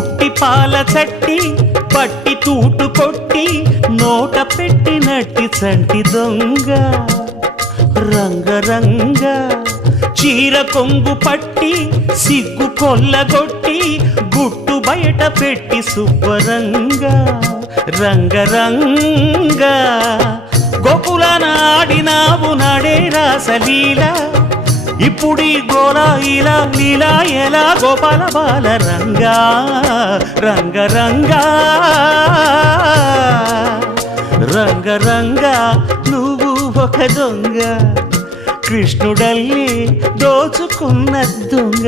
పుట్టి పాల చట్టి పట్టి తూటు కొట్టి నోట పెట్టినట్టి చంటి దొంగ. రంగరంగ చీర కొంగు పట్టి సిగ్గు కొల్లగొట్టి గుట్టు బయట పెట్టి శుభ్రంగ రంగరంగ గోకులాన నాడినావు నాడే రాసలీలా ఇప్పుడు ఈ గోల ఇలా లీలా ఎలా గోపాల బాల రంగా రంగ రంగా. రంగ రంగా నువ్వు ఒక దొంగ కృష్ణుడల్లి దోచుకున్న దొంగ.